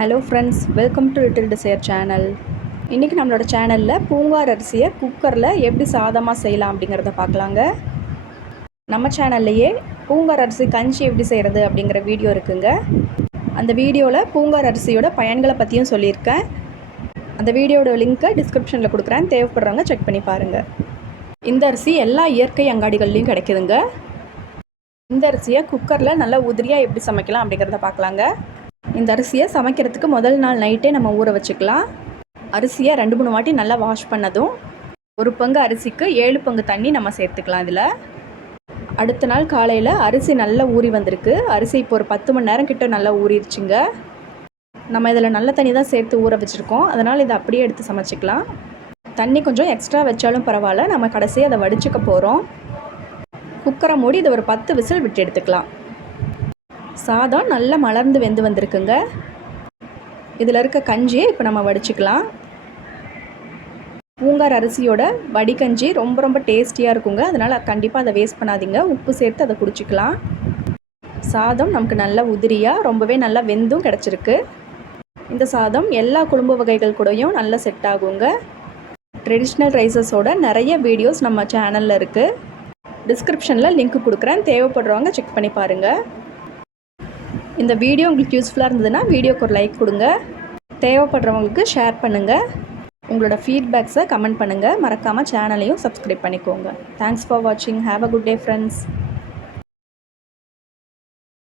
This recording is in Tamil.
Hello friends welcome to little desire channel இன்றைக்கி நம்மளோட சேனலில் பூங்கார் அரிசியை குக்கரில் எப்படி சாதமாக செய்யலாம் அப்படிங்கிறத பார்க்கலாங்க. நம்ம சேனல்லையே பூங்கார் அரிசி கஞ்சி எப்படி செய்கிறது அப்படிங்கிற வீடியோ இருக்குங்க. அந்த வீடியோவில் பூங்கார் அரிசியோட பயன்களை பற்றியும் சொல்லியிருக்கேன். அந்த வீடியோட லிங்க்கை டிஸ்கிரிப்ஷனில் கொடுக்குறேன். தேவைப்படுறவங்க செக் பண்ணி பாருங்கள் இந்த அரிசி எல்லா இயற்கை அங்காடிகள்லேயும் கிடைக்குதுங்க. இந்த அரிசியை குக்கரில் நல்லா உதிரியாக எப்படி சமைக்கலாம் அப்படிங்கிறத பார்க்கலாங்க. இந்த அரிசியை சமைக்கிறதுக்கு முதல் நாள் நைட்டே நம்ம ஊற வச்சுக்கலாம். அரிசியை ரெண்டு மூணு வாட்டி நல்லா வாஷ் பண்ணதும் ஒரு பங்கு அரிசிக்கு ஏழு பங்கு தண்ணி நம்ம சேர்த்துக்கலாம் இதில். அடுத்த நாள் காலையில் அரிசி நல்லா ஊறி வந்திருக்கு. அரிசி இப்போ ஒரு பத்து மணி நேரம் கிட்ட நல்லா ஊறிடுச்சுங்க. நம்ம இதில் நல்ல தண்ணி தான் சேர்த்து ஊற வச்சுருக்கோம். அதனால் இதை அப்படியே எடுத்து சமைச்சிக்கலாம். தண்ணி கொஞ்சம் எக்ஸ்ட்ரா வச்சாலும் பரவாயில்ல. நம்ம கடைசியாக அதை வடிச்சுக்க போகிறோம். குக்கரை மூடி இதை ஒரு பத்து விசில் விட்டு எடுத்துக்கலாம். சாதம் நல்லா மலர்ந்து வெந்து வந்திருக்குங்க. இதில் இருக்க கஞ்சியை இப்போ நம்ம வடிச்சுக்கலாம். பூங்கார் அரிசியோட வடிகஞ்சி ரொம்ப ரொம்ப டேஸ்டியாக இருக்குங்க. அதனால் கண்டிப்பாக அதை வேஸ்ட் பண்ணாதீங்க. உப்பு சேர்த்து அதை குடிச்சிக்கலாம். சாதம் நமக்கு நல்லா உதிரியாக ரொம்பவே நல்லா வெந்தும் கிடச்சிருக்கு. இந்த சாதம் எல்லா குழம்பு வகைகள் கூடயும் நல்லா செட் ஆகுங்க. ட்ரெடிஷ்னல் ரைஸஸோட நிறைய வீடியோஸ் நம்ம சேனலில் இருக்குது டிஸ்கிரிப்ஷனில் லிங்க் கொடுக்குறேன். தேவைப்படுறவங்க செக் பண்ணி பாருங்கள் இந்த வீடியோ உங்களுக்கு யூஸ்ஃபுல்லாக இருந்ததுன்னா வீடியோக்கு ஒரு லைக் கொடுங்க. தேவைப்படுறவங்களுக்கு ஷேர் பண்ணுங்கள் உங்களோட ஃபீட்பேக்ஸை கமெண்ட் பண்ணுங்கள் மறக்காமல் சேனலையும் சப்ஸ்கிரைப் பண்ணிக்கோங்க. தேங்க்ஸ் ஃபார் வாட்சிங் have a good day friends